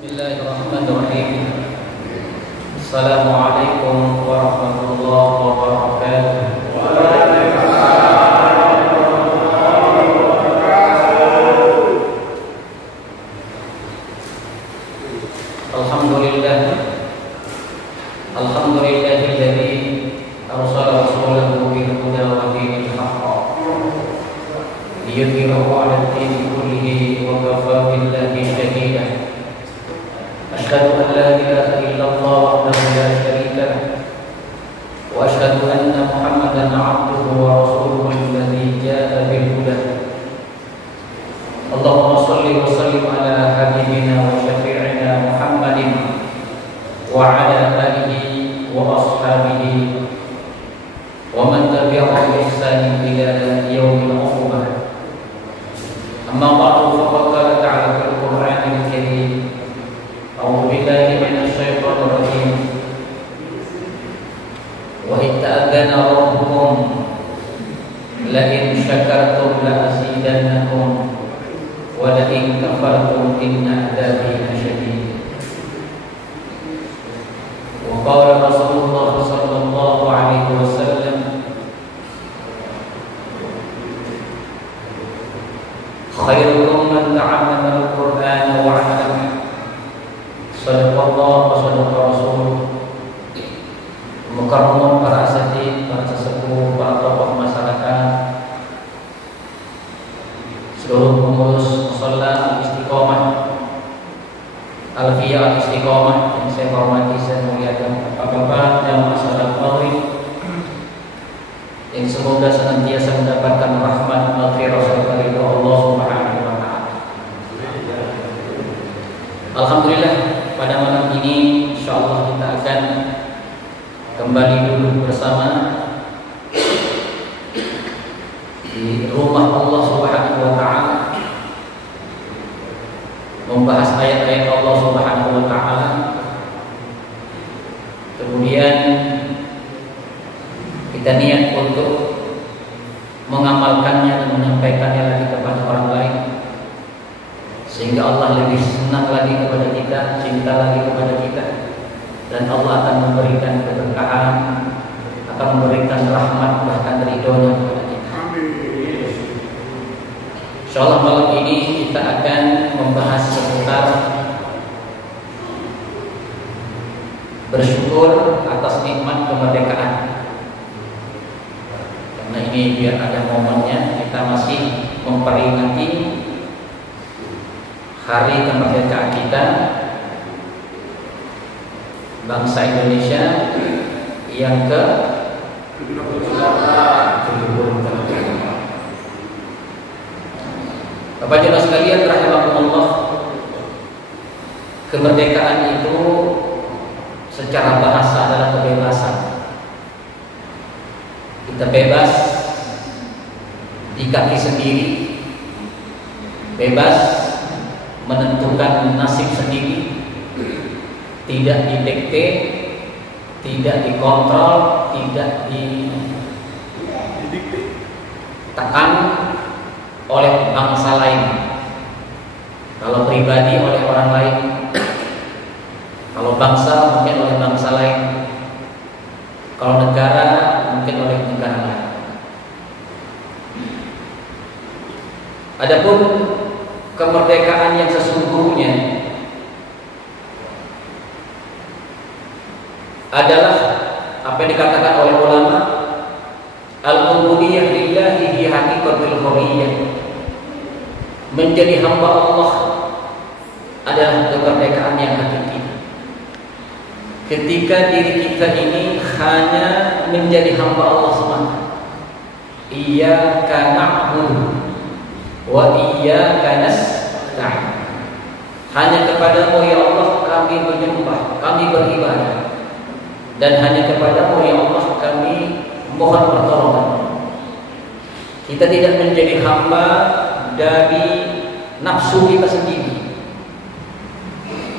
Bismillahirrahmanirrahim. Assalamualaikum warahmatullahi wabarakatuh. Alhamdulillah. Alhamdulillahilladzi arsala rasulahu bil huda wa dinil haqq liyudhhirahu 'ala ad-dini kullihi wa kafaa billahi shahida. Asyhadu an la ilaha illallah wahdahu la syarika lahu wa asyhadu anna Muhammadan 'abduhu wa rasuluhu alladzi jaa'a bil huda. Allahumma shalli wa sallim ala habibina wa syafi'ina Muhammadin wa ala alihi wa ashabihi wa man tabi'ahum bi ihsan ila yaumil qiyamah. Amma ba'du, faqad qala ta'ala fil Qur'anil Karim. A'udzu billahi minasy syaithanir rajim. Wa in ta'adzana rabbukum la in syakartum la azidannakum wa la in kafartum inna 'adzabi lasyadid. Wa qala Rasulullah sallallahu alaihi wasallam, khairukum man ta'allama al-Qur'ana wa 'allama. Sadaqallah wa sadaqa Rasul. Mukarramun, para asatidz, para sesepuh, para tokoh masyarakat, seluruh pengurus mushola Al-Istiqomah, Alfiyah Al-Istiqomah yang saya hormati, saya muliakan, bapak-bapak jamaah salat maghrib yang semoga senantiasa mendapatkan rahmat, maghfirah serta ridha Allah Subhanahu wa taala. Alhamdulillah, pada malam ini insyaallah kita akan kembali duduk bersama di rumah Allah Subhanahu wa taala, membahas ayat-ayat Allah Subhanahu wa taala. Kemudian kita niat untuk mengamalkannya dan menyampaikannya lagi kepada orang lain, sehingga Allah lebih senang lagi kepada kita, cinta lagi kepada kita, dan Allah akan memberikan keberkahan, akan memberikan rahmat, bahkan ridhonya kepada kita. Insyaallah malam ini kita akan membahas seputar bersyukur atas nikmat kemerdekaan. Karena ini biar ada momennya, kita masih memperingati hari kemerdekaan kita, bangsa Indonesia yang ke-78. Bapak jemaah sekalian rahimakumullah, kemerdekaan itu secara bahasa adalah kebebasan. Kita bebas di kaki sendiri, bebas menentukan nasib sendiri, tidak didikte, tidak dikontrol, tidak ditekan oleh bangsa lain. Kalau pribadi oleh orang lain, kalau bangsa mungkin oleh bangsa lain, kalau negara mungkin oleh negara lain. Adapun kemerdekaan yang sesungguhnya adalah apa yang dikatakan oleh ulama, al-ubudiyah lillahi hi haqiqatul hurriyah. Menjadi hamba Allah adalah kemerdekaan yang hakiki. Ketika diri kita ini hanya menjadi hamba Allah semata. Iyyaka na'budu wa iyyaka nasta'in. Hanya kepadamu ya Allah kami menyembah, kami beribadah, dan hanya kepadamu ya Allah kami mohon pertolongan. Kita tidak menjadi hamba dari nafsu kita sendiri,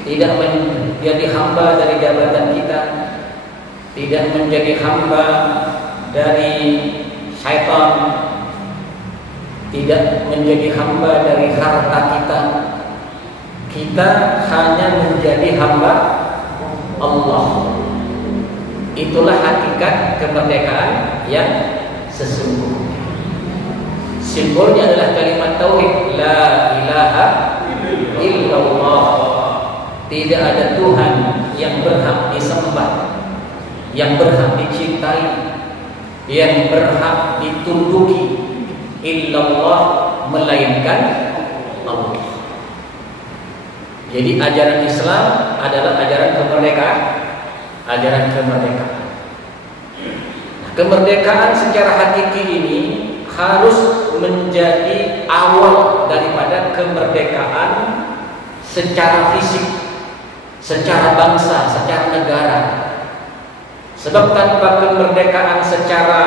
tidak menjadi hamba dari jabatan kita, tidak menjadi hamba dari syaitan, tidak menjadi hamba dari harta kita, kita hanya menjadi hamba Allah. Itulah hakikat kemerdekaan yang sesungguhnya. Simbolnya adalah kalimat tauhid, la ilaha illallah. Tidak ada Tuhan yang berhak disembah, yang berhak dicintai, yang berhak ditunduki illallah, melainkan Allah. Jadi ajaran Islam adalah ajaran kemerdekaan, ajaran kemerdekaan. Kemerdekaan secara hakiki ini harus menjadi awal daripada kemerdekaan secara fisik, secara bangsa, secara negara. Sebab tanpa kemerdekaan secara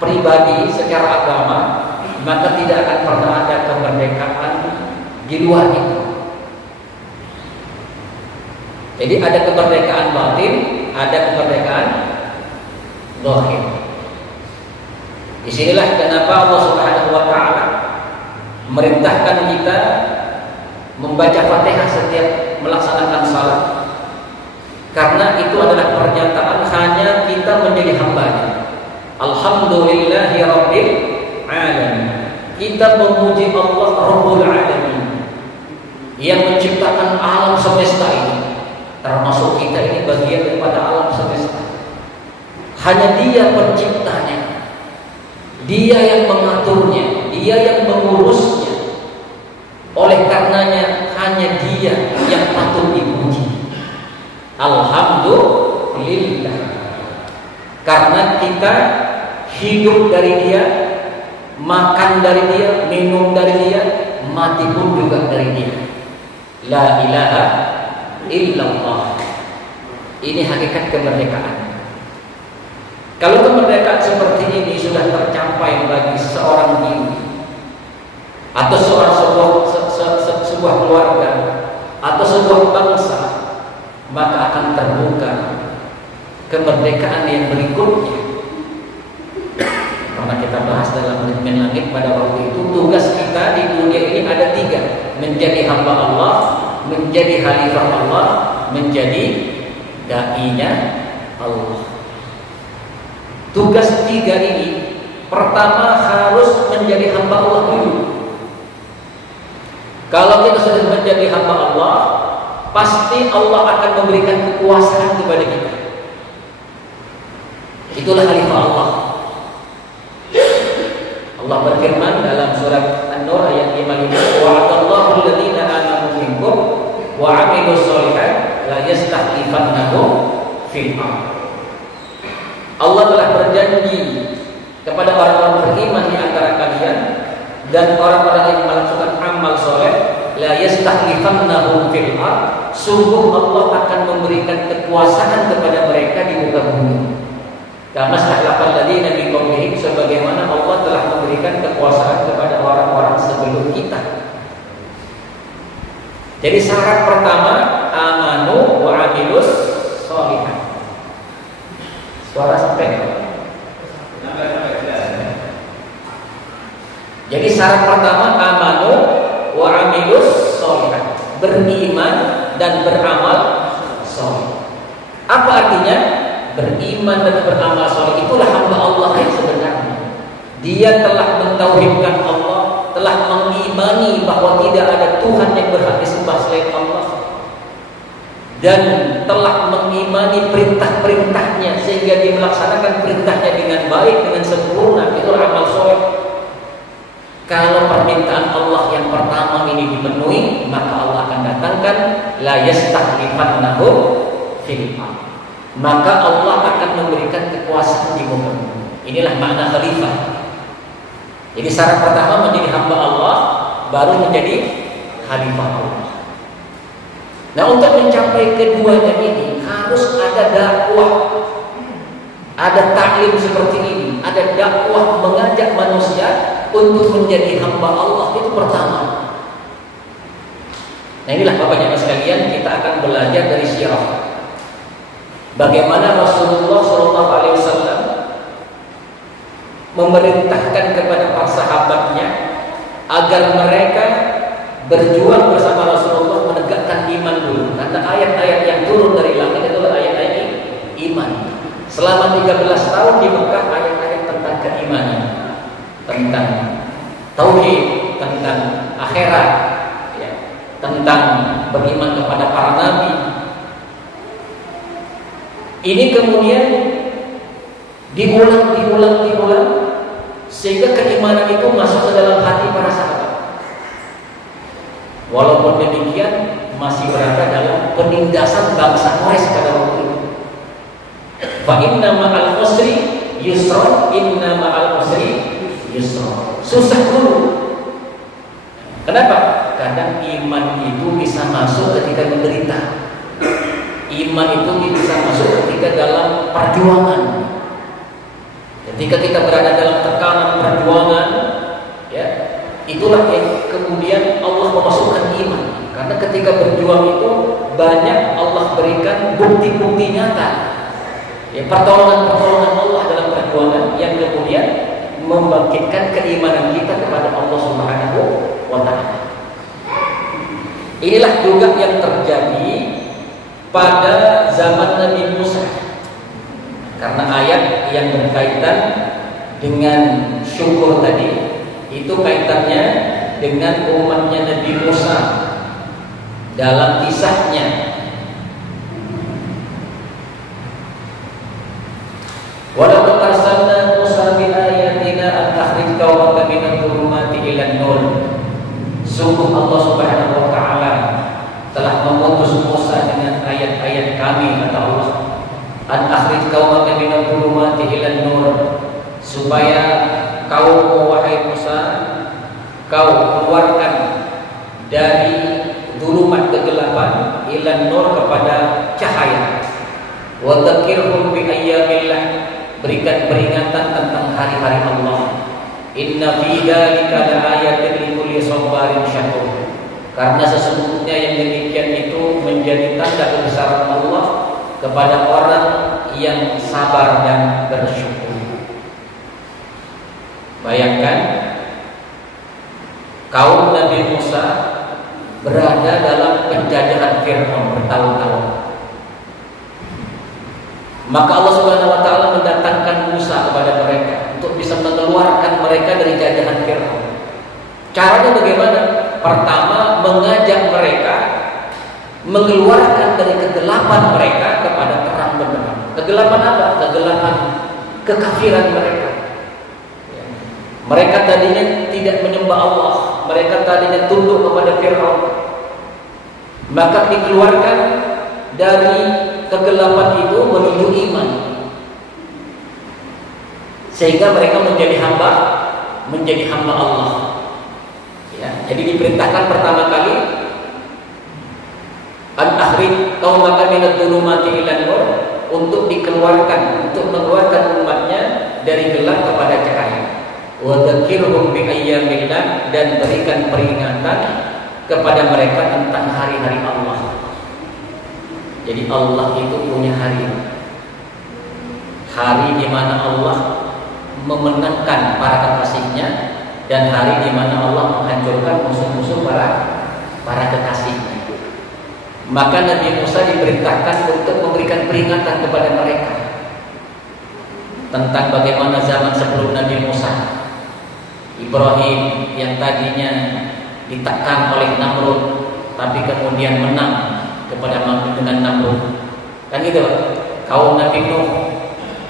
pribadi, secara agama, maka tidak akan pernah ada kemerdekaan di luar itu. Jadi ada kemerdekaan batin, ada kemerdekaan zahir. Disinilah kenapa Allah Subhanahu wa Ta'ala merintahkan kita membaca Fatihah setiap melaksanakan salat, karena itu adalah pernyataan hanya kita menjadi hamba-Nya. Alhamdulillahi Rabbil Alamin. Kita memuji Allah Rabbul Alamin yang menciptakan alam semesta ini. Termasuk kita ini bagian daripada alam semesta. Hanya Dia penciptanya, Dia yang mengaturnya, Dia yang mengurusnya. Oleh karenanya hanya Dia yang patut dipuji. Alhamdulillah. Karena kita hidup dari Dia, makan dari Dia, minum dari Dia, mati pun juga dari Dia. La ilaha illallah. Ini hakikat kemerdekaan. Kalau kemerdekaan seperti ini sudah tercapai bagi seorang diri atau sebuah keluarga atau sebuah bangsa, maka akan terbuka kemerdekaan yang berikutnya. Karena kita bahas dalam Ritmen Langit pada waktu itu, tugas kita di dunia ini ada 3: menjadi hamba Allah, menjadi khalifah Allah, menjadi dai-nya Allah. Tugas 3 ini, pertama harus menjadi hamba Allah dulu. Kalau kita sudah menjadi hamba Allah, pasti Allah akan memberikan kekuasaan kepada kita. Itulah khalifah Allah. Allah berfirman dalam surat An-Nur ayat 55, wa'adallahu alladziina aamanu minkum wa 'amilus shalihat la yastakhlifannahum fil ardh. Allah telah berjanji kepada orang-orang beriman di antara kalian dan orang-orang yang melakukan amal soleh, la yastakhlifannahum fil ardh, sungguh Allah akan memberikan kekuasaan kepada mereka di muka bumi. Kama stakhlafal ladzina min qablihim, sebagaimana Allah telah memberikan kekuasaan kepada orang-orang sebelum kita. Jadi syarat pertama, amanu wa amilus sholihat. Suara sampai. Jadi syarat pertama, amanu wa amilus sholihat, beriman dan beramal sholih. Apa artinya? Beriman dan beramal sholih itulah hamba Allah yang sebenarnya. Dia telah mentauhidkan Allah, telah mengimani bahwa tidak ada Tuhan yang berhak disembah selain Allah, dan telah mengimani perintah-perintahnya sehingga dia melaksanakan perintahnya dengan baik, dengan sempurna. Itulah amal sholih. Kalau permintaan Allah yang pertama ini dipenuhi, maka Allah akan datangkan la yastakhlifannahum fil ardh, maka Allah akan memberikan kekuasaan di muka bumi. Inilah makna khalifah. Jadi syarat pertama menjadi hamba Allah, baru menjadi khalifah Allah. Nah, untuk mencapai keduanya ini harus ada dakwah, ada taklim seperti ini, ada dakwah mengajak manusia untuk menjadi hamba Allah. Itu pertama. Nah, inilah Bapak-Ibu sekalian, kita akan belajar dari sirah. Bagaimana Rasulullah SAW memerintahkan kepada para sahabatnya agar mereka berjuang bersama Rasulullah tentang iman dulu. Karena ayat-ayat yang turun dari langit adalah ayat-ayat iman. Selama 13 tahun di Mekah ayat-ayat tentang keimanan, tentang tauhid, tentang akhirat, ya, tentang beriman kepada para nabi. Ini kemudian diulang sehingga keimanan itu masuk ke dalam hati para sahabat. Walaupun demikian masih berada dalam penindasan bangsa Quraisy pada waktu itu. Fa inna ma'al usri yusra, inna ma'al usri yusra. Susah dulu. Kenapa? Kadang iman itu bisa masuk ketika menderita. Iman itu bisa masuk ketika dalam perjuangan. Ketika kita berada dalam tekanan perjuangan, ya, itulah yang kemudian Allah memasukkan iman. Karena ketika berjuang itu banyak Allah berikan bukti-bukti nyata, ya, pertolongan Allah dalam perjuangan yang kemudian membangkitkan keimanan kita kepada Allah Subhanahu wa Ta'ala. Inilah juga yang terjadi pada zaman Nabi Musa. Karena ayat yang berkaitan dengan syukur tadi itu kaitannya dengan umatnya Nabi Musa dalam kisahnya. Walaqad arsalna Musa bi ayatina an takhrij qaumaka minadh dhulumati ilan nur. Sungguh Allah Subhanahu wa Ta'ala telah mengutus Musa dengan ayat-ayat kami, kata Allah, an akhrij qaumaka minadh dhulumati ilan nur, supaya kau, wahai Musa, kau keluarkan dari dhulumat kegelapan ilan nur kepada cahaya. Wa dzakirhum bi ayyamillah, berikan peringatan tentang hari-hari Allah. Inna fi dzalika laayatin likulli sabarin syakur. Karena sesungguhnya yang demikian itu menjadi tanda kebesaran Allah kepada orang yang sabar dan bersyukur. Bayangkan kaum Nabi Musa berada dalam penjajahan Fir'aun bertahun-tahun. Maka Allah Subhanahu wa Ta'ala mendatangkan Musa kepada mereka untuk bisa mengeluarkan mereka dari jajahan Fir'aun. Caranya bagaimana? Pertama, mengajak mereka mengeluarkan dari kegelapan mereka kepada terang benderang. Kegelapan apa? Kegelapan kekafiran mereka. Mereka tadinya tidak menyembah Allah, mereka tadinya tunduk kepada Fir'aun. Maka dikeluarkan dari kegelapan itu menuju iman, sehingga mereka menjadi hamba Allah. Ya, jadi diperintahkan pertama kali an akhrij qaumaka minadh dhulumati ilan nur, untuk dikeluarkan, untuk mengeluarkan umatnya dari gelap kepada cahaya. Wa dzakirhum bi ayyamillah, dan berikan peringatan kepada mereka tentang hari-hari Allah. Jadi Allah itu punya hari di mana Allah memenangkan para kekasihnya, dan hari di mana Allah menghancurkan musuh-musuh para kekasihnya. Maka Nabi Musa diperintahkan untuk memberikan peringatan kepada mereka tentang bagaimana zaman sebelum Nabi Musa, Ibrahim yang tadinya ditekan oleh Namrud, tapi kemudian menang dengan Namrud. Kan gitu. Kaum Nabi Nuh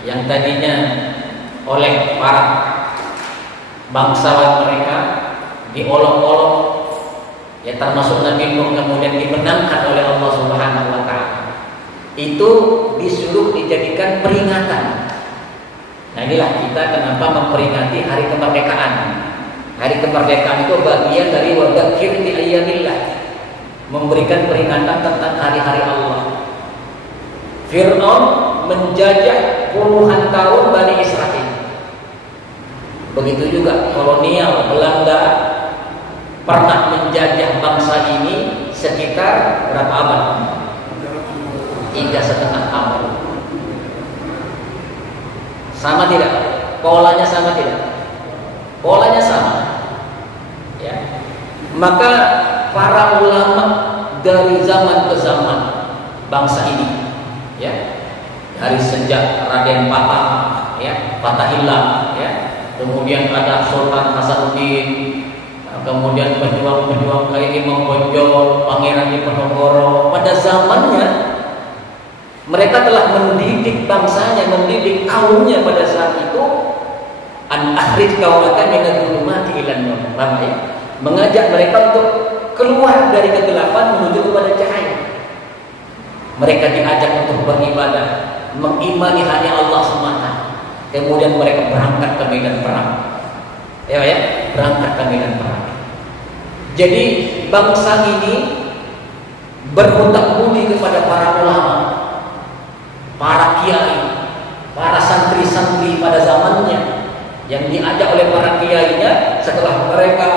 yang tadinya oleh para bangsawan mereka diolok-olok, ya, termasuk Nabi Nuh kemudian dimenangkan oleh Allah Subhanahu wa Ta'ala. Itu disuruh dijadikan peringatan. Nah, inilah kita kenapa memperingati hari kemerdekaan. Hari kemerdekaan itu bagian dari wa dzakir bi ayyamillah, memberikan peringatan tentang hari-hari Allah. Fir'aun menjajah puluhan tahun Bani Israel. Begitu juga kolonial Belanda pernah menjajah bangsa ini sekitar berapa abad? 3,5 abad. Sama tidak? Polanya sama tidak? Polanya sama. Ya. Maka para ulama dari zaman ke zaman bangsa ini, ya, dari sejak Raden Patah, ya, Fatahillah, ya, kemudian ada Sultan Hasanuddin, kemudian pejuang-pejuang kayak Imam Bonjol, Pangeran Diponegoro. Pada zamannya mereka telah mendidik bangsanya, mendidik kaumnya pada saat itu, an akhrij qaumaka minadh dhulumati ilan nur, ya? Mengajak mereka untuk keluar dari kegelapan menuju kepada cahaya. Mereka diajak untuk beribadah, mengimani hanya Allah semata. Kemudian mereka berangkat ke medan perang. Ya, berangkat ke medan perang. Jadi bangsa ini berhutang budi kepada para ulama, para kiai, para santri-santri pada zamannya, yang diajak oleh para kiainya. Setelah mereka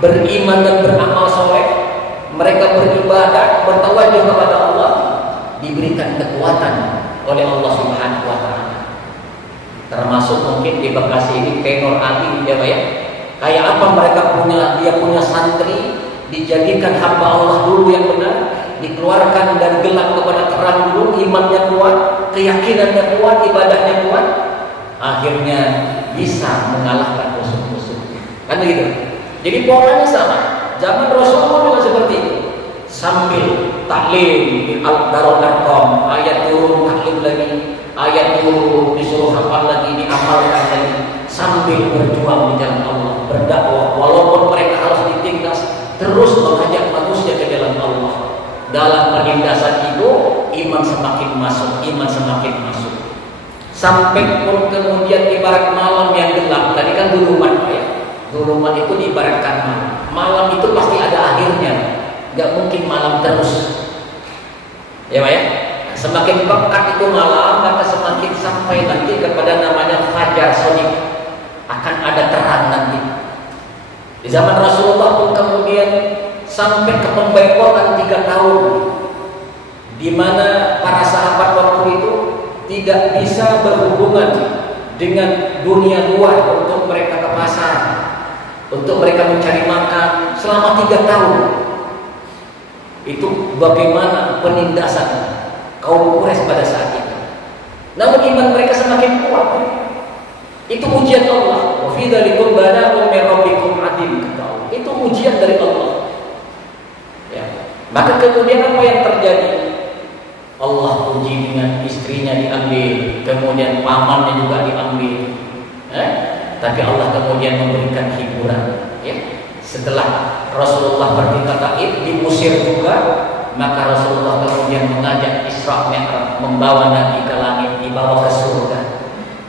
beriman dan beramal soleh, mereka beribadah, bertawajud kepada Allah, diberikan kekuatan oleh Allah Subhanahu wa Ta'ala. Termasuk mungkin di Bekasi ini Kenor Ali, ya, kayak apa mereka dia punya santri, dijadikan hamba Allah dulu yang benar, dikeluarkan dari gelap kepada terang dulu, imannya kuat, keyakinannya kuat, ibadahnya kuat, akhirnya bisa mengalahkan musuh-musuh. Kan begitu. Jadi polanya sama. Zaman Rasulullah juga seperti itu. Sambil taklim di Darul Arqam, ayat turun taklim lagi, ayat turun disuruh hafal lagi, diamalkan lagi, sambil berjuang di jalan Allah, berdakwah walaupun mereka harus ditindas, terus mengajak manusia ke jalan Allah. Dalam penindasan itu iman semakin masuk, iman semakin masuk. Sampai pun kemudian ibarat malam yang gelap. Tadi kan duluman, ya. Duluman itu diibaratkan malam. Malam itu pasti ada akhirnya. Gak mungkin malam terus. Ya, semakin pekat itu malam, maka semakin sampai nanti kepada namanya fajar sodik. Akan ada terang nanti. Di zaman Rasulullah pun kemudian sampai ke pembekotan 3 tahun, di mana para sahabat waktu itu tidak bisa berhubungan dengan dunia luar, untuk mereka ke pasar, untuk mereka mencari makan selama 3 tahun. Itu bagaimana penindasan kaum Quraisy pada saat itu. Namun iman mereka semakin kuat. Itu ujian Allah. Wa fi dzalikum bala'un min rabbikum 'adzim. Itu ujian dari Allah. Ya. Maka kemudian apa yang terjadi? Allah uji dengan istrinya diambil, kemudian pamannya juga diambil. Tapi Allah kemudian memberikan hiburan. Ya. Setelah Rasulullah pergi ke Taif, di Mesir juga, maka Rasulullah kemudian mengajak Isra Mi'raj, membawa Nabi ke langit, dibawa ke surga.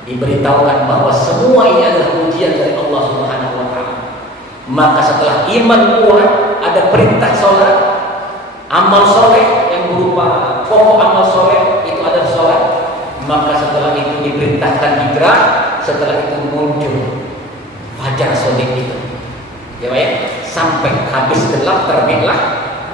Diberitahukan bahwa semua ini adalah ujian dari Allah Subhanahu wa Ta'ala. Maka setelah iman kuat, ada perintah sholat, amal soleh yang berupa pokok amal soleh itu adalah sholat. Maka setelah itu diperintahkan hijrah, setelah itu muncul fajar sodik itu, ya, sampai habis gelap terbitlah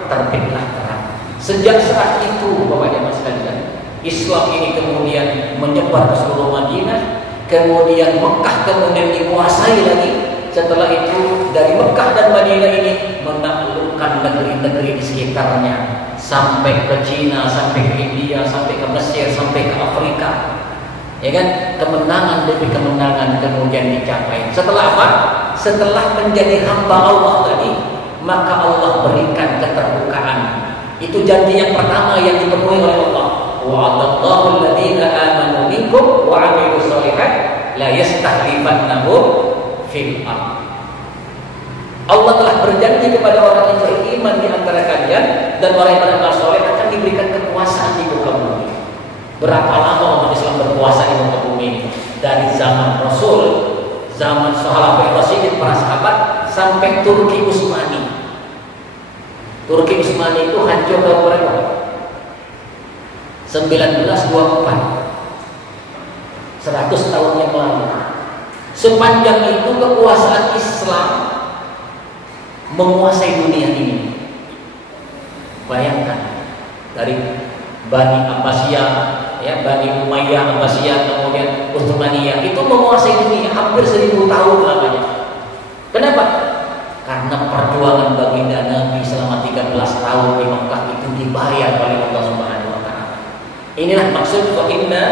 terang. Sejak saat itu, Bapak dan Mas sekalian, Islam ini kemudian menyebar ke seluruh Madinah, kemudian Mekah kemudian dikuasai lagi. Setelah itu dari Mekah dan Madinah ini menaklukkan negeri-negeri di sekitarnya, sampai ke Cina, sampai ke India, sampai ke Mesir, sampai ke Afrika. Ya kan, kemenangan demi kemenangan kemudian dicapai. Setelah apa? Setelah menjadi hamba Allah tadi, maka Allah berikan keterbukaan. Itu janji yang pertama yang dipenuhi oleh Allah. Wa'adallahu alladziina aamanu minkum wa 'amilus shalihat la yastakhlifannahum fil ardh. Allah telah berjanji kepada orang yang beriman di antara kalian dan orang yang beramal saleh akan diberikan kekuasaan di muka bumi. Berapa lama umat Islam berkuasa di muka bumi ini? Dari zaman Rasul, zaman Sahabat Rasyidin, para sahabat, sampai Turki Utsmani. Turki Utsmani itu hancur tahun berapa? 1924. 100 tahun yang lalu. Sepanjang itu kekuasaan Islam menguasai dunia ini. Bayangkan, dari Bani Abbasiyah, ya, Bani Umayyah, Abbasiyah, kemudian Utsmaniyah, itu menguasai dunia hampir 1000 tahun lamanya. Kenapa? Karena perjuangan baginda Nabi selama 13 tahun, 15 Inilah maksud wa inna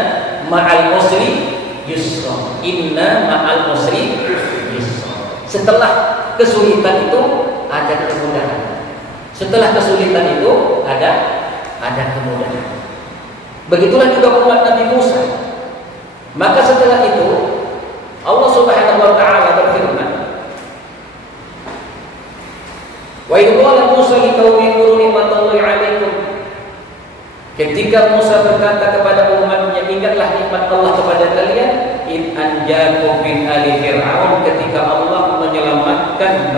ma'al usri yusra. Inna ma'al usri yusra. Setelah kesulitan itu ada kemudahan. Setelah kesulitan itu ada kemudahan. Begitulah juga umat Nabi Musa. Maka setelah itu Allah Subhanahu wa taala berfirman, wa idh qala Musa liqaumihi kuru ni'matallahi 'alaikum. Ketika Musa berkata kepada umatnya, ingatlah nikmat Allah kepada kalian, id anjakum min ali fir'aun, ketika Allah menyelamatkan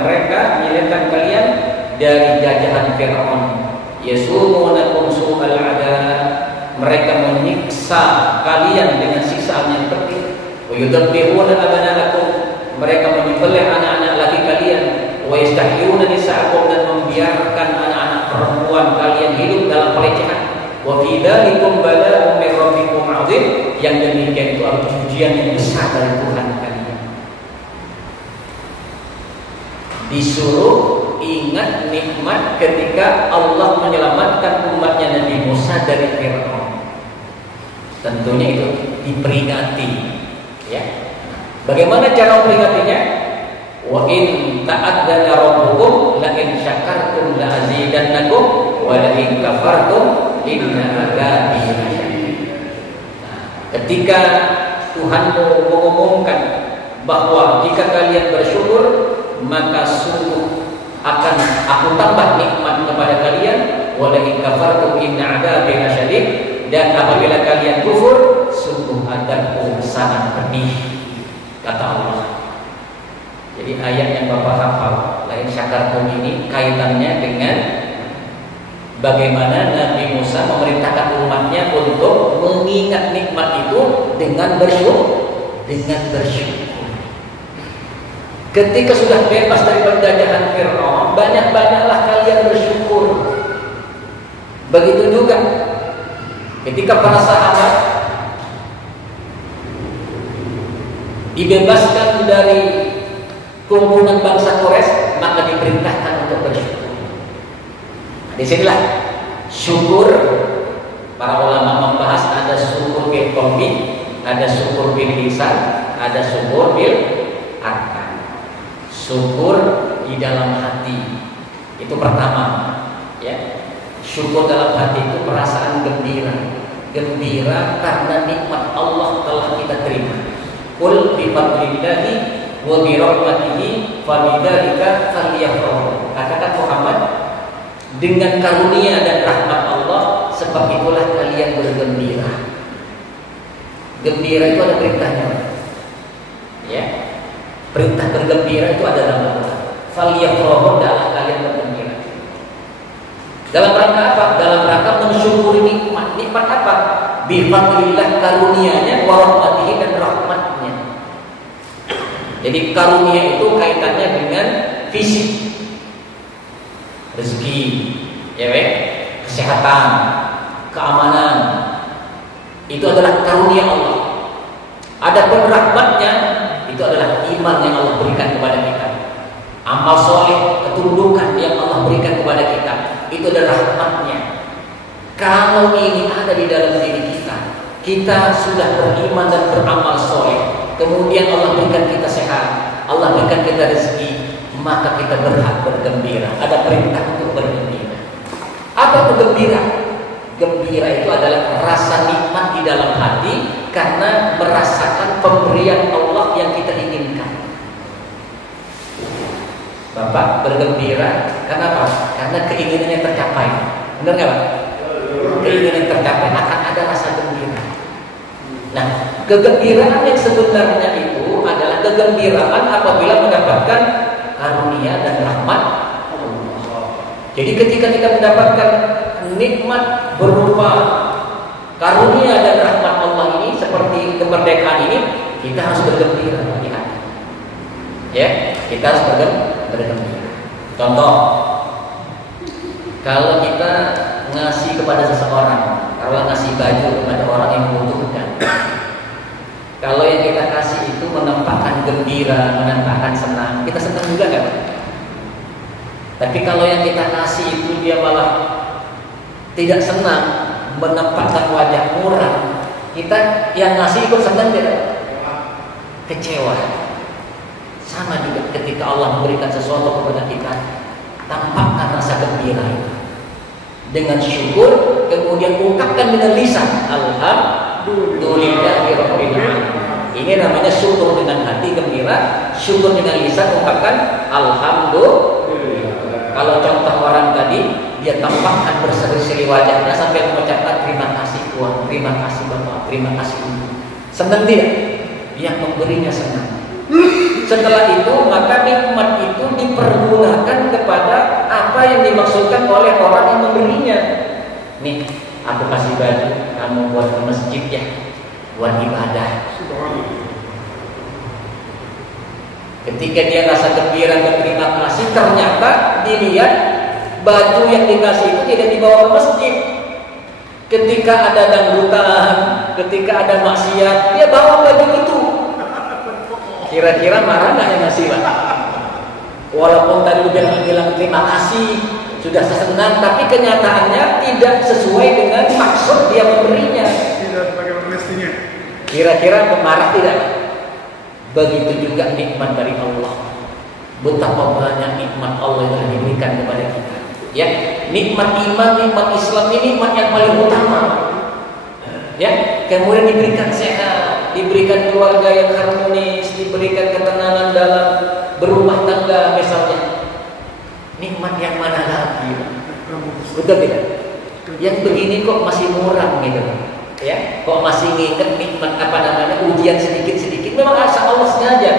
menyelamatkan kalian dari jajahan Fir'aun. Yasumunakum su'al 'adzab, mereka menyiksa kalian dengan siksaan yang pedih. Wa yudabbihuna abna'akum, mereka menyembelih anak-anak laki kalian. Wa yastahyuna nisa'akum, dan membiarkan anak-anak perempuan kalian hidup dalam pelecehan. Wa fi dzalikum bala'un min rabbikum 'adzim, yang demikian itu adalah ujian yang besar dari Tuhan kalian. Disuruh ingat nikmat ketika Allah menyelamatkan umatnya Nabi Musa dari Fir'aun. Tentunya itu diperingati, ya. Bagaimana cara memperingatinya? Wa in ta'addana rabbukum la in syakartum la azidannakum wa la in kafartum inna adzabi lasyadid. Ketika Tuhanmu mengumumkan bahwa jika kalian bersyukur, maka sungguh akan aku tambah nikmat kepada kalian, wa la in kafartum inna adzabi lasyadid, dan apabila kalian kufur, sungguh adabku sangat pedih, kata Allah. Jadi ayat yang Bapak hafal, lain syakartum ini kaitannya dengan bagaimana Nabi Musa memerintahkan umatnya untuk mengingat nikmat itu dengan bersyukur. Ketika sudah bebas dari penjajahan Fir'aun, banyak-banyaklah kalian bersyukur. Begitu juga ketika para sahabat dibebaskan dari kumpulan bangsa Quraisy, maka diperintahkan untuk bersyukur. Disinilah syukur. Para ulama membahas ada syukur bil qalbi, ada syukur bil lisan, ada syukur bil arkan. Syukur di dalam hati itu pertama, ya. Syukur dalam hati itu perasaan gembira karena nikmat Allah telah kita terima. Qul bi fadlillahi wa bi rahmatihi fabidzalika falyafrahu. Katakan Muhammad, dengan karunia dan rahmat Allah, sebab itulah kalian bergembira. Gembira itu ada perintahnya, ya. Perintah bergembira itu ada dalam Al-Quran. Falyafrahu, adalah kalian bergembira. Dalam rangka apa? Dalam rangka mensyukuri nikmat. Nikmat apa? Bi fadlillah, karunianya, wa rahmatihi, dan rahmatnya. Jadi karunia itu kaitannya dengan fisik, rezeki, ya, kesehatan, keamanan. Itu adalah karunia Allah. Adapun rahmatnya itu adalah iman yang Allah berikan kepada kita. Amal soleh, ketundukan yang Allah berikan kepada kita, itu adalah rahmatnya. Kalau ini ada di dalam diri kita, kita sudah beriman dan beramal soleh, kemudian Allah berikan kita sehat, Allah berikan kita rezeki, maka kita berhak bergembira. Ada perintah untuk bergembira. Apa itu gembira? Gembira itu adalah rasa nikmat di dalam hati karena merasakan pemberian Allah yang kita inginkan. Bapak bergembira karena apa? Karena keinginannya tercapai. Benar nggak Pak? Keinginan tercapai, akan ada rasa gembira. Nah, kegembiraan yang sebenarnya itu adalah kegembiraan apabila mendapatkan karunia dan rahmat Allah. Jadi ketika kita mendapatkan nikmat berupa karunia dan rahmat Allah ini, seperti kemerdekaan ini, kita harus bergembira di hati. Ya, kita harus bergembira. Contoh, kalau kita ngasih kepada seseorang, kalau ngasih baju kepada orang yang membutuhkan, kalau yang kita kasih itu menampakkan gembira, menampakkan senang, kita senang juga kan? Tapi kalau yang kita kasih itu dia malah tidak senang, menempatkan wajah murah, kita yang ngasih ikut senang tidak? Kecewa. Sama juga ketika Allah memberikan sesuatu kepada kita, tampakkan rasa gembira itu dengan syukur, kemudian ungkapkan dengan lisan alhamdulillahirabbil alamin. Ini namanya syukur dengan hati gembira, syukur dengan lisan ungkapkan alhamdulillah. Kalau contoh orang tadi, dia tampakkan berseri-seri wajahnya sampai mengucapkan terima kasih Tuhan, terima kasih Bapak, terima kasih Ibu. Senang tidak? Yang memberinya senang. Setelah itu maka nikmat itu dipergunakan kepada apa yang dimaksudkan oleh orang yang memberinya. Nih, aku kasih baju, kamu buat ke masjid ya, buat ibadah. Ketika dia rasa gembira dan terima kasih, ternyata dilihat baju yang dikasih itu tidak dibawa ke masjid. Ketika ada dangdutan, ketika ada maksiat, dia bawa baju itu. Kira-kira marah nggak yang ngasih, Pak? Walaupun tadi udah bilang terima kasih, sudah senang, tapi kenyataannya tidak sesuai dengan maksud dia memberinya. Tidak sebagai mestinya. Kira-kira marah tidak? Begitu juga nikmat dari Allah. Betapa banyak nikmat Allah yang diberikan kepada kita. Ya, nikmat iman, nikmat Islam ini nikmat yang paling utama. Ya, kemudian diberikan sehat, diberikan keluarga yang harmonis, diberikan ketenangan dalam berumah tangga misalnya. Nikmat yang mana lagi? Betul tidak? Yang begini kok masih murah gitu. Ya, kok masih nginget nikmat ujian sedikit-sedikit. Memang asal Allah sengaja.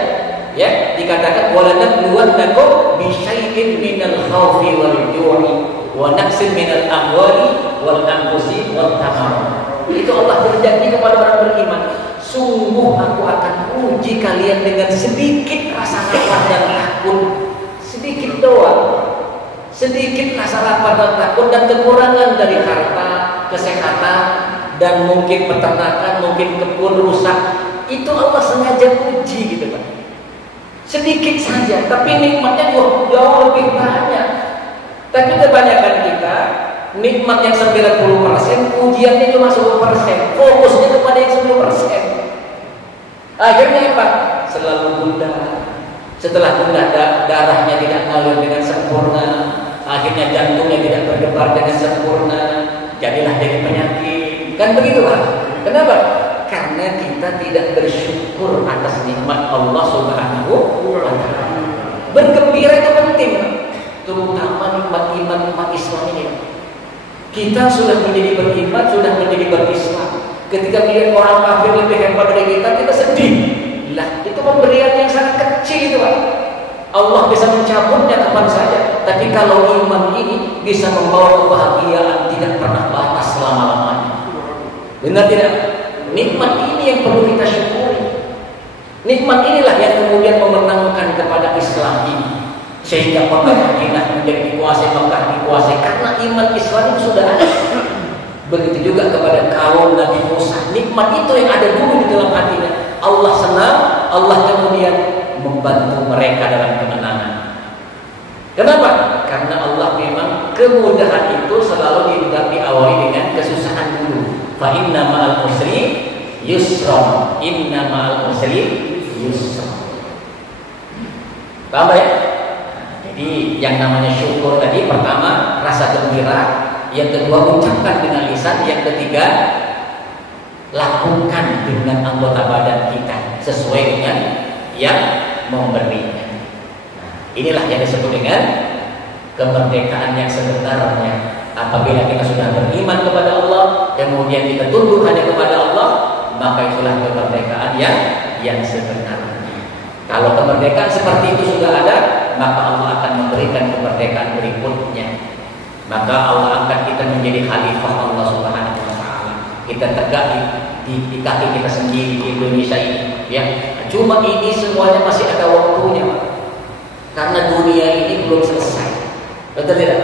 Ya, dikatakan walanabluwannakum bisyai'in minal khaufi wal ju'i wa naqsin minal amwali wal anfusi wat thamarat. Itu Allah berjanji kepada orang beriman, sungguh aku akan uji kalian dengan sedikit rasa lapar dan takut. Sedikit doang. Sedikit rasa lapar dan takut dan kekurangan dari harta, kesehatan, dan mungkin peternakan, mungkin kebun rusak. Itu Allah sengaja uji gitu Pak. Sedikit saja, tapi nikmatnya jauh lebih banyak. Tapi kebanyakan kita nikmat yang 90%, ujiannya cuma 10%. Fokusnya kepada yang 10%. Akhirnya apa? Selalu bunda. Setelah bunda darahnya tidak mengalir dengan sempurna, akhirnya jantungnya tidak berdebar dengan sempurna, jadilah jadi penyakit. Kan begitu Pak? Kenapa? Karena kita tidak bersyukur atas nikmat Allah Subhanahu wa ta'ala. Bergembira itu penting, terutama nikmat iman, nikmat Islam ini. Kita sudah menjadi beriman, sudah menjadi berislam. Ketika melihat orang kafir lebih hebat dari kita sedih. Lah, itu pemberian yang sangat kecil itu Pak. Allah bisa mencabutnya kapan saja. Tapi kalau iman ini bisa membawa kebahagiaan tidak pernah batas selama-lamanya. Benar tidak? Nikmat ini yang perlu kita syukuri. Nikmat inilah yang kemudian memenangkan kepada Islam ini, sehingga Mekah Madinah menjadi dikuasai, Mekah dikuasai karena iman Islam itu sudah ada. Begitu juga kepada kaum Nabi Musa, nikmat itu yang ada dulu di dalam hatinya. Allah senang, Allah kemudian membantu mereka dalam kemenangan. Kenapa? Karena Allah memang kemudahan itu selalu diawali dengan kesusahan dulu. Fa inna ma'al usri yusra. Inna ma'al usri yusra. Paham ya? Jadi yang namanya syukur tadi, pertama rasa gembira, yang kedua ucapkan dengan lisan, yang ketiga lakukan dengan anggota badan kita sesuai dengan yang memberinya. Nah, inilah yang disebut dengan kemerdekaan yang sebenarnya. Apabila kita sudah beriman kepada Allah, kemudian kita tunduk hanya kepada Allah, maka itulah kemerdekaan yang sebenarnya. Kalau kemerdekaan seperti itu sudah ada, maka Allah akan memberikan kemerdekaan berikutnya. Maka Allah angkat kita menjadi khalifah Allah Subhanahu wa ta'ala. Kita tegak di kaki kita sendiri di Indonesia ini, ya. Cuma ini semuanya masih ada waktunya, karena dunia ini belum selesai. Betul tidak?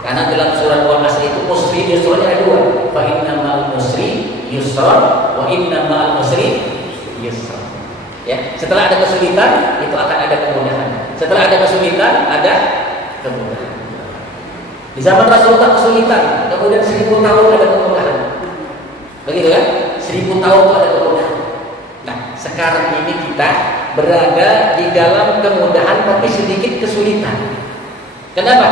Karena dalam surat Al-Asr itu usri yusranya ada dua. Fa inna ma'al usri yusra wa inna ma'al usri yusra. Ya, setelah ada kesulitan itu akan ada kemudahan. Setelah ada kesulitan ada kemudahan. Di zaman Rasulullah kesulitan, kemudian 1000 tahun ada kemudahan. Begitu kan? 1000 tahun itu ada kemudahan. Nah, sekarang ini kita berada di dalam kemudahan tapi sedikit kesulitan. Kenapa?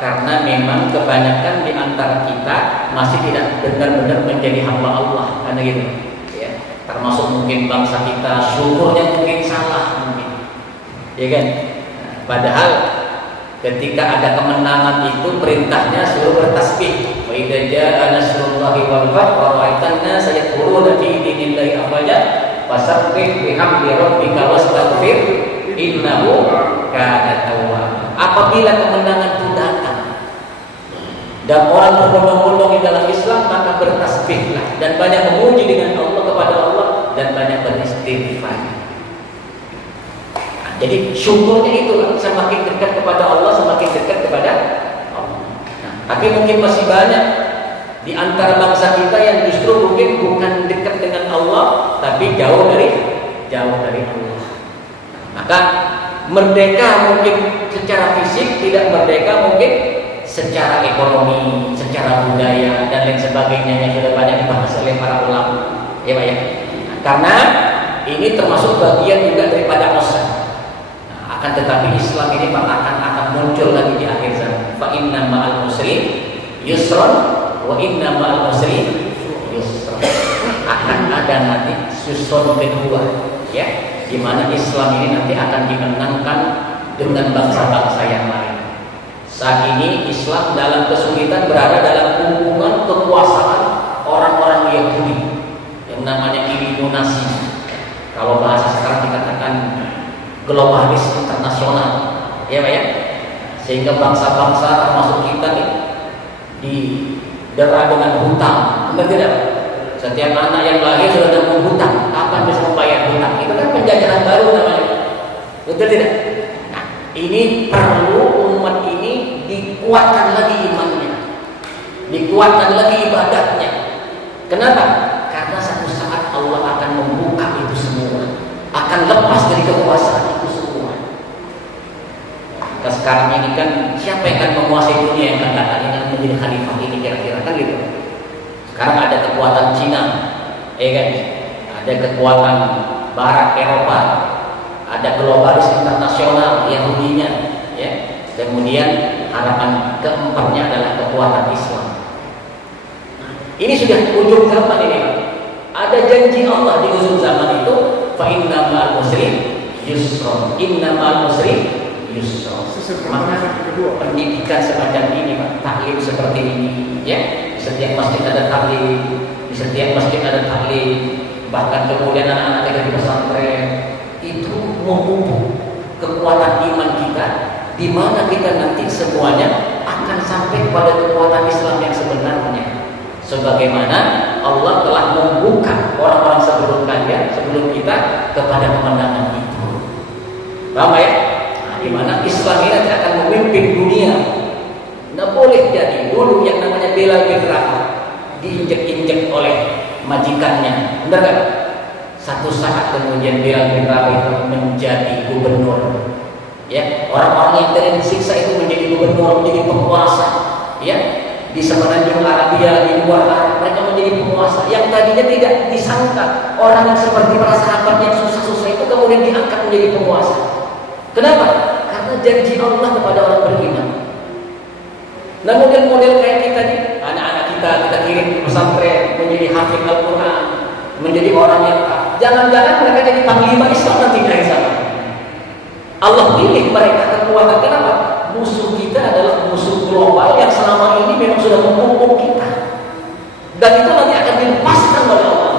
Karena memang kebanyakan di antara kita masih tidak benar-benar menjadi hamba Allah, karena gitu. Ya, termasuk mungkin bangsa kita syukurnya mungkin salah mungkin. Ya kan? Nah, padahal ketika ada kemenangan itu perintahnya suruh bertasbih. Wa idza jaa nasrullahi wal fath wa ra'aitan nasa yadkhuluna fi dinillahi afwaja fasabbih bihamdi rabbika wastaghfir innahu kana tawwaba. Apabila kemenangan itu datang dan orang berbondong-bondong di dalam Islam, maka bertasbihlah dan banyak memuji dengan Allah kepada Allah dan banyak beristighfar. Nah, jadi syukurnya itulah, semakin dekat kepada Allah, semakin dekat kepada Allah. Nah, tapi mungkin masih banyak di antara bangsa kita yang justru mungkin bukan dekat dengan Allah, tapi jauh dari Allah. Maka merdeka mungkin secara fisik, tidak merdeka mungkin secara ekonomi, secara budaya dan lain sebagainya yang sudah banyak dibahas oleh para ulama. Ya Pak ya. Karena ini termasuk bagian juga daripada Islam. Nah, akan tetapi Islam ini akan muncul lagi di akhir zaman. Fa inna ma'al usri yusron wa inna ma'al usri yusron. Akan ada nanti yusron kedua, ya, di mana Islam ini nanti akan dimenangkan dengan bangsa-bangsa yang lain. Saat ini Islam dalam kesulitan berada dalam hubungan kekuasaan orang-orang Yahudi yang namanya eliminasi. Kalau bahasa sekarang dikatakan globalis internasional, ya Pak ya. Sehingga bangsa-bangsa termasuk kita nih didera dengan hutang, benar tidak? Setiap anak yang lahir sudah nanggung hutang, kapan bisa membayar hutang? Itu kan penjajahan baru namanya, betul tidak? Nah, ini perlu umat ini dikuatkan lagi imannya, dikuatkan lagi ibadahnya. Kenapa? Karena satu saat Allah akan membuka itu semua, akan lepas dari kekuasaan itu semua. Nah, sekarang ini kan siapa yang akan menguasai dunia yang akan datang, yang akan menjadi khalifah ini kira-kira kan gitu. Sekarang ada kekuatan Cina, ya kan? Ada kekuatan Barat Eropa, ada globalis internasional Yahudinya, ya. Kemudian harapan keempatnya adalah kekuatan Islam. Nah, ini sudah ujung zaman ini. Ada janji Allah di ujung zaman itu, fa inna ma'al usri yusra. Inna ma'al usri yusra. Maka pendidikan semacam ini, Pak, taklim seperti ini, ya. Di setiap masjid ada taklim, di setiap masjid ada taklim, bahkan kemudian anak-anak kita di pesantren itu memupuk kekuatan iman kita, di mana kita nanti semuanya akan sampai kepada kekuatan Islam yang sebenarnya. Sebagaimana Allah telah membuka orang-orang sebelum kalian, sebelum kita kepada kemenangan itu. Paham ya? Nah, di mana Islam ini nanti akan memimpin dunia. Nggak boleh jadi dulu yang namanya Bilal bin Rabah diinjek-injek oleh majikannya, benar kan? Satu saat kemudian Bilal bin Rabah itu menjadi gubernur. Ya, orang-orang yang tadi disiksa itu menjadi gubernur, menjadi penguasa. Ya, di semenanjung Arabia, di luar Arab, mereka menjadi penguasa. Yang tadinya tidak disangka orang yang seperti para sahabat yang susah-susah itu kemudian diangkat menjadi penguasa. Kenapa? Karena janji Allah kepada orang beriman. Nah, model-model kayak kita nih, anak-anak kita kirim ke pesantren menjadi hafiz Al-Quran, menjadi orang yang jangan-jangan mereka jadi panglima Islam nanti dari sana. Allah pilih mereka kekuatan. Kenapa? Musuh kita adalah musuh global yang selama ini memang sudah memupuk kita, dan itu nanti akan dilepaskan oleh Allah.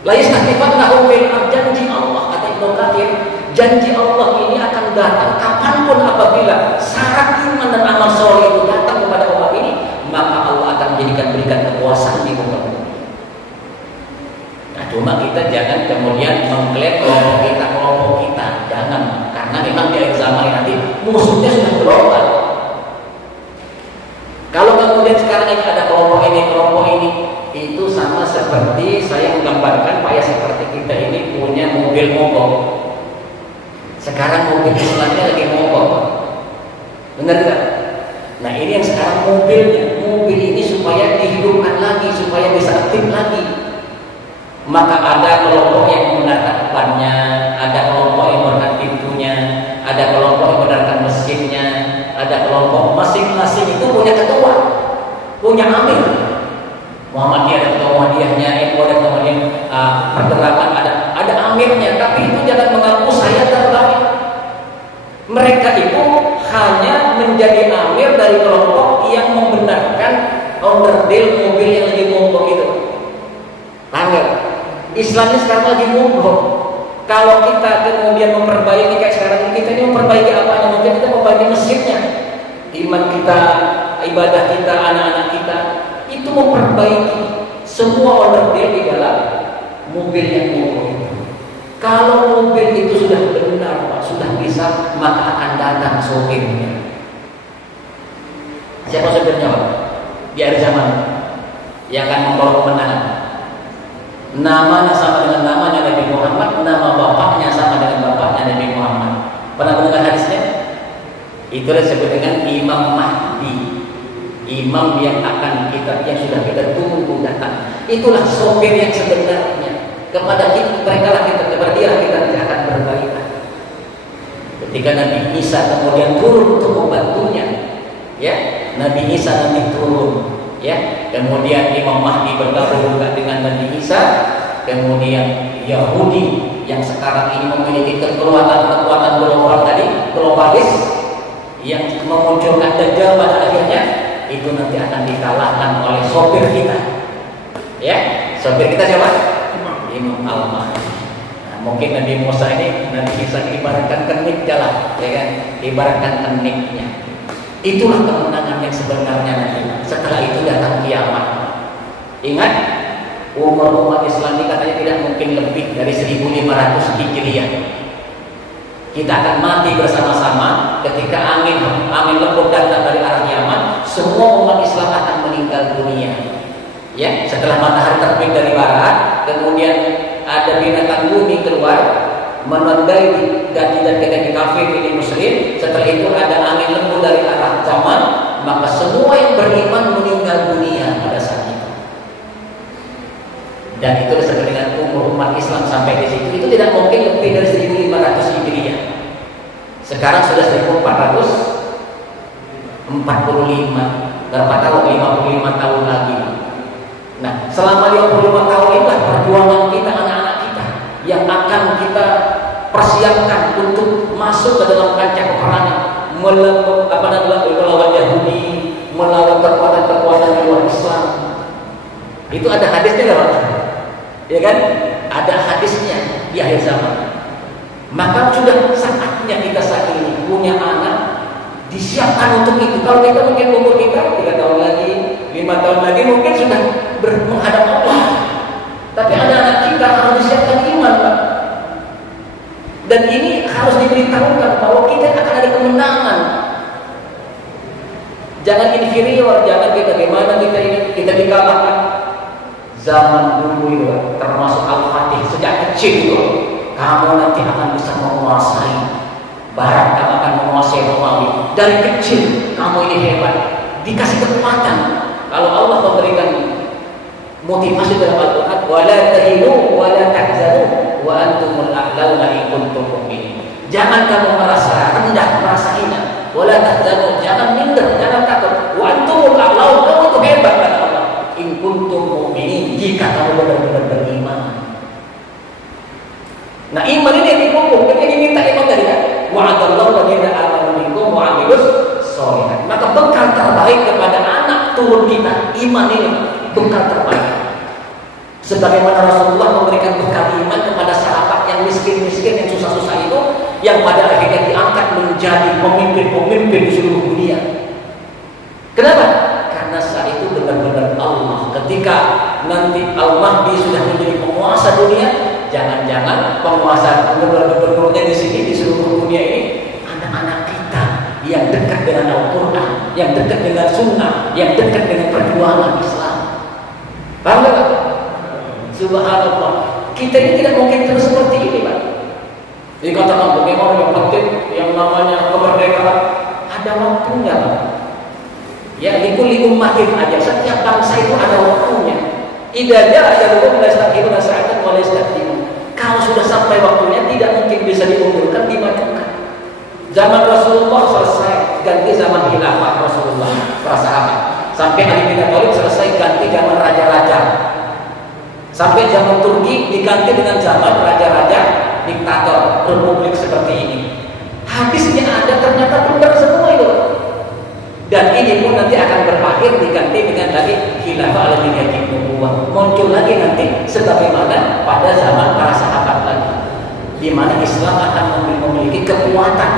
La yastaghfirunahum fil janji Allah, kata Ibnu Katsir, janji Allah ini akan datang kapanpun apabila syarat iman dan amal soleh itu datang kepada umat ini, maka Allah akan berikan kekuasaan di muka bumi. Nah, cuma kita jangan kemudian mengklaim kelompok kita, jangan, karena memang di akhir zaman nanti musuhnya sudah global. Kalau kemudian sekarang ini ada kelompok ini, itu sama seperti saya menggambarkan Pak ya, seperti kita ini punya mobil mogok. Sekarang mobil Islamnya lagi mogok, benar tidak? Nah, ini yang sekarang mobilnya mobil ini supaya dihidupkan lagi, supaya bisa aktif lagi. Maka ada kelompok yang menggunakan bannya, ada kelompok yang menggunakan pintunya, ada kelompok yang menggunakan mesinnya, ada kelompok masing-masing itu punya ketua, punya amir. Muhammadiyah ada ketua Muhammadiyahnya, NU ada kemudian pergerakan ada amirnya, tapi itu jangan mengaku saya terbaik. Mereka itu hanya menjadi amir dari kelompok yang membenarkan onderdil mobil yang lagi mogok itu. Paham gak? Islamnya sekarang lagi mogok. Kalau kita kemudian memperbaiki kayak sekarang ini, kita ini memperbaiki apa? Mungkin kita memperbaiki mesinnya, iman kita, ibadah kita, anak-anak kita, itu memperbaiki semua onderdil di dalam mobil yang mogok itu. Kalau mobil itu sudah benar, Pak, sudah bisa, maka akan datang sopirnya. Siapa sopirnya, Pak? Di akhir zaman yang akan membawa kemenangan. Namanya sama dengan namanya Nabi Muhammad, nama bapaknya sama dengan bapaknya Nabi Muhammad. Pernah mendengar hadisnya? Itu disebut dengan Imam Mahdi, imam yang akan yang sudah kita tunggu datang. Itulah sopir yang sebenarnya. Kepada kepada dia kita nanti akan berbaikan. Ketika Nabi Isa kemudian turun untuk membantunya, ya, Nabi Isa nanti turun, ya, kemudian Imam Mahdi bergabung juga dengan Nabi Isa, kemudian Yahudi yang sekarang ini memiliki kekuatan globalis yang memunculkan Dajjal pada akhirnya, itu nanti akan dikalahkan oleh sopir kita, ya. Sopir kita siapa? Imam Al-Mahdi. Nah, mungkin Nabi Musa ini, Nabi Isa ibaratkan kenik jalan, ya kan? Ibaratkan keniknya. Itulah kemenangan yang sebenarnya nanti. Setelah itu datang kiamat. Ingat, umur umat Islam ini katanya tidak mungkin lebih dari 1500 Hijriah. Kita akan mati bersama-sama ketika angin lembut datang dari arah Yaman. Semua umat Islam akan meninggal dunia. Ya, setelah matahari terbit dari barat, kemudian ada binatang bumi keluar menandai kaki kafir ini muslim. Setelah itu ada angin lembut dari arah zaman, maka semua yang beriman meninggal dunia pada saat itu. Dan itu disebut dengan umur umat Islam sampai di situ. Itu tidak mungkin lebih dari 1500 Hijriah. Sekarang sudah 1445. Berapa tahun? 55 tahun lagi. Nah, selama 55 tahun inilah perjuangan kita, anak-anak kita yang akan kita persiapkan untuk masuk ke dalam kancah peperangan, melawan Yahudi, melawan kekuatan-kekuatan di luar Islam. Itu ada hadisnya nggak, Pak? Ya kan? Ada hadisnya di akhir zaman. Maka sudah saatnya kita saat ini punya anak disiapkan untuk itu. Kalau kita mungkin umur kita 3 tahun lagi, 5 tahun lagi mungkin sudah menghadap Allah. Tapi anak-anak kita harus disiapkan iman, Pak. Dan ini harus diberitahukan bahwa kita akan ada kemenangan. Jangan inferior, jangan kita bagaimana kita dikalahkan. Zaman dulu itu, termasuk Al-Fatih sejak kecil itu, kamu nanti akan bisa menguasai Barat, kamu akan menguasai Romawi. Dari kecil kamu ini hebat, dikasih kekuatan. Kalau Allah memberikan motivasi dalam Al-Quran, wala tahinu wala tahzanu wa antumul a'launa in kuntum mu'minin. Jangan kamu merasa rendah, merasa hina. Wala tahzanu, jangan minder, jangan takut. Wa antumul a'launa, kamu itu hebat kata Allah. In kuntum mu'minin, jika kamu benar-benar beriman. Nah, iman ini yang dipupuk, ini diminta iman dari kan? Wa'adallahu ladzina amanu minkum wa 'amilus sholihat. Maka bekal terbaik kepada anak turun kita, iman ini bekal terbaik. Sebagaimana Rasulullah memberikan bekal iman kepada sahabat yang miskin-miskin, yang susah-susah itu, yang pada akhirnya diangkat menjadi pemimpin-pemimpin di seluruh dunia. Kenapa? Karena saat itu benar-benar Allah. Ketika nanti Al-Mahdi sudah menjadi penguasa dunia, jangan-jangan penguasa gubernur-gubernurnya di sini di seluruh dunia ini anak-anak kita yang dekat dengan Al-Quran, yang dekat dengan Sunnah, yang dekat dengan perjuangan Islam. Paham tak? Subhanallah. Kita ini tidak mungkin terus seperti ini, Pak. Dikatakan bagaimana yang penting yang namanya kemerdekaan, ada waktunya, Pak. Ya, liku ummatin aja. Setiap bangsa itu ada waktunya. Idza jaa ajaluhum la yastakhiruna sa'atan wa la yastaqdimun. Kalau sudah sampai waktunya tidak mungkin bisa diundurkan, dimajukan. Zaman Rasulullah selesai, ganti zaman khilafah Rasulullah para sahabat. Sampai Ali bin Abi Thalib selesai, ganti zaman raja-raja. Sampai zaman Turki diganti dengan zaman raja-raja diktator republik seperti ini. Hadisnya ada, ternyata benar semua itu. Dan ini pun nanti akan berakhir diganti dengan lagi khilafah al-Hijjah nubuwah. Muncul lagi nanti sebagaimana pada zaman para sahabat lagi, di mana Islam akan memiliki kekuatan,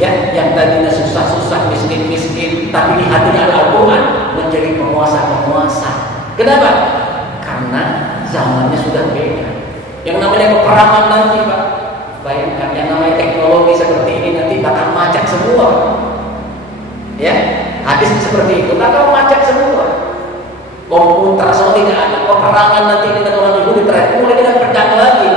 ya, yang tadinya susah-susah, miskin-miskin, tapi di hatinya ada Al-Quran, menjadi penguasa-penguasa. Kenapa? Karena zamannya sudah beda. Yang namanya peperangan nanti, Pak, bayangkan yang namanya teknologi seperti ini nanti bakal macet semua. Ya, hadis seperti itu bakal macet semua. Komputer semua tidak ada. Peperangan nanti dengan orang Yahudi terakhir mulai dengan pedang lagi.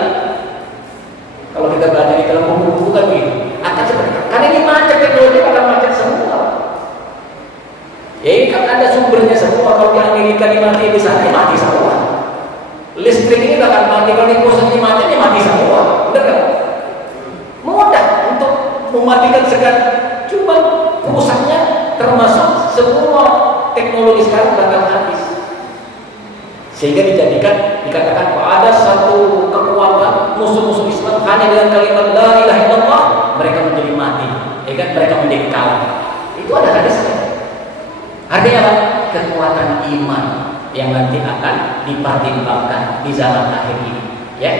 Kalau kita baca di dalam buku-buku kan begitu. Akan seperti itu. Karena ini macet, teknologi bakal macet semua. Ya, ini kan ada sumbernya semua. Kalau di Amerika dimati, di sana mati semua. Listrik ini bakal mati, kalau di pusat ini mati, ini mati semua. Benar kan? Mudah untuk mematikan sekarang. Cuma pusatnya termasuk semua teknologi sekarang bakal habis. Sehingga dikatakan ada satu kekuatan musuh-musuh Islam hanya dengan kalimat la ilaha illallah mereka menjadi mati, ya kan? Mereka menjadi kalah. Itu ada hadisnya. Artinya apa? Kekuatan iman yang nanti akan dipertimbangkan di zaman akhir ini. Ya,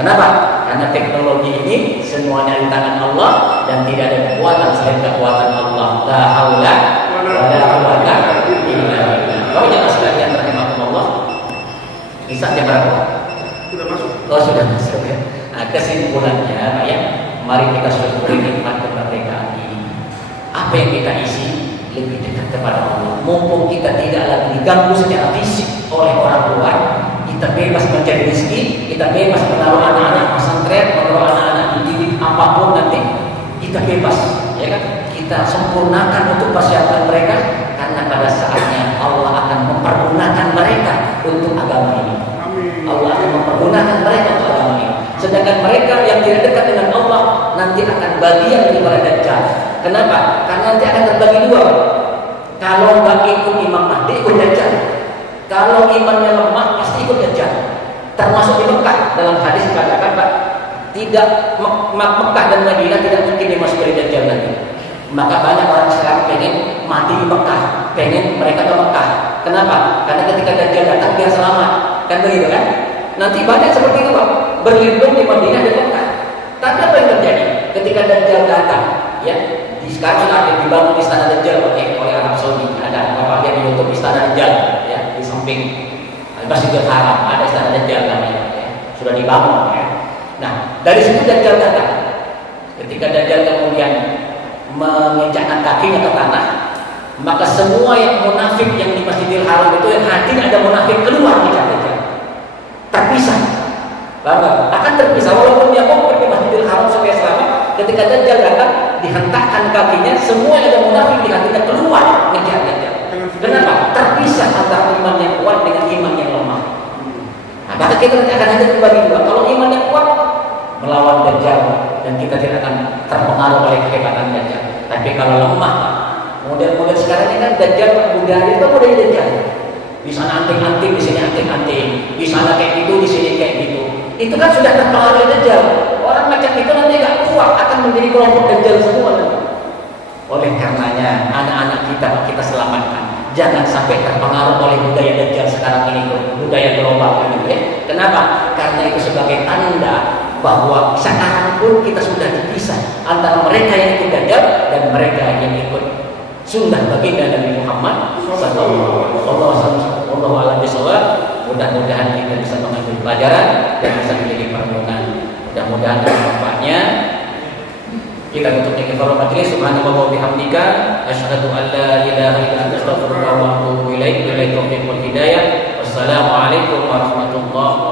kenapa? Karena teknologi ini semuanya di tangan Allah dan tidak ada kekuatan selain kekuatan Allah. La haula wa la quwwata illa billah. Kalau jangan sekalian rahimahullah. Bisa jam berapa? Sudah masuk. Oh, sudah masuk ya. Nah, kesimpulannya, Pak, ya, mari kita syukuri nikmat kemerdekaan ini. Apa yang kita isi lebih dekat kepada Allah. Mumpung kita tidak lagi diganggu secara fisik oleh orang luar, kita bebas mencari rezeki, kita bebas menaruh anak-anak pesantren, menaruh anak-anak dididik apapun nanti, kita bebas, ya kan? Kita sempurnakan untuk persiapan mereka, karena pada saatnya Allah akan mempergunakan mereka untuk agama ini. Allah akan mempergunakan mereka untuk agama ini. Sedangkan mereka yang tidak dekat dengan Allah nanti akan bagian daripada Dajjal. Kenapa? Karena nanti akan terbagi dua. Kalau nggak ikut Imam Mahdi, ikut Dajjal. Kalau imannya lemah, pasti ikut Dajjal. Termasuk di Mekah, dalam hadis dikatakan, Pak, tidak Mekah dan Madinah tidak mungkin dimasuki Dajjal lagi. Maka banyak orang sekarang pengen mati di Mekah, pengen mereka ke Mekah. Kenapa? Karena ketika Dajjal datang dia selamat, kan begitu kan? Nanti banyak seperti itu, Pak, berlindung di Madinah dan Mekah. Tapi apa yang terjadi ketika Dajjal datang? Ya, sekarang sudah ada dibangun istana Dajjal oleh Arab Saudi. Ada Bapak lihat di YouTube istana Dajjal, ya, di samping Masjidil Haram ada istana Dajjal namanya, ya. Sudah dibangun, ya. Nah, dari situ Dajjal datang. Ketika Dajjal kemudian menginjakkan kakinya ke tanah, maka semua yang munafik yang di Masjidil Haram itu yang hatinya ada munafik keluar di Dajjal. Terpisah. Bangga, akan terpisah walaupun dia mau pergi Masjidil Haram supaya selamat. Ketika Dajjal datang, dihentakkan kakinya, semua yang ada munafik di hatinya keluar ngejar Dajjal. Kenapa? Terpisah antara iman yang kuat dengan iman yang lemah. Nah, maka kita akan ada terbagi dua. Kalau iman yang kuat melawan Dajjal dan kita tidak akan terpengaruh oleh kehebatan Dajjal. Tapi kalau lemah, model-model sekarang ini kan Dajjal budaya itu budaya Dajjal. Di sana anting-anting, di sini anting-anting, di sana kayak gitu, di sini kayak gitu. Itu kan sudah terpengaruh Dajjal. Orang macam itu nanti nggak kuat, akan menjadi kelompok Dajjal semua. Oleh karenanya anak-anak kita selamatkan. Jangan sampai terpengaruh oleh budaya Dajjal sekarang ini, budaya global ini, ya. Kenapa? Karena itu sebagai tanda bahwa sekarang pun kita sudah dipisah antara mereka yang ikut Dajjal dan mereka yang ikut sunnah baginda Nabi Muhammad sallallahu alaihi wasallam. Mudah-mudahan kita bisa mengambil pelajaran dan bisa menjadi perenungan. Mudah-mudahan ada manfaatnya. Kita tutup dengan kafarah majlis. Subhanallah wa bihamdika asyhadu an la ilaha illa anta astaghfiruka wa atubu ilaik. Billahi taufiq wal hidayah. Wassalamualaikum warahmatullahi wabarakatuh.